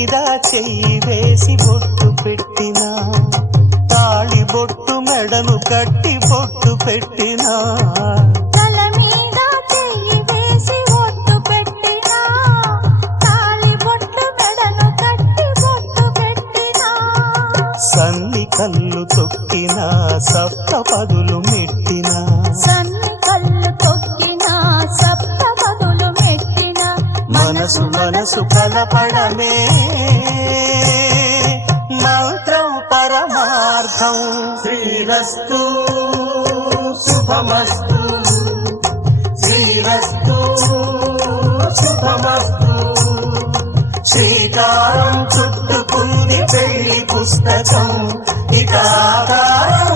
మీద చెయ్యి వేసి బొట్టు పెట్టినా, తాళి బొట్టు మెడను కట్టి బొట్టు పెట్టినా, తల మీద చెయ్యి వేసి బొట్టు పెట్టినా, తాళి బొట్టు మెడను కట్టి బొట్టు పెట్టినా, సన్ని కళ్ళు తొక్కినా సప్త పదులు మెట్టినా, సన్ని కళ్ళు తొక్కినా సప్త పదులు మెట్టినా, మనసు మనసు కలపడమే మంత్రం పరమార్థం. శ్రీరస్తు శుభమస్తు, శ్రీరస్తు శుభమస్తు. శ్రీకారం చుట్టుకుంది పెళ్లి పుస్తకం, ఇక ఆకారం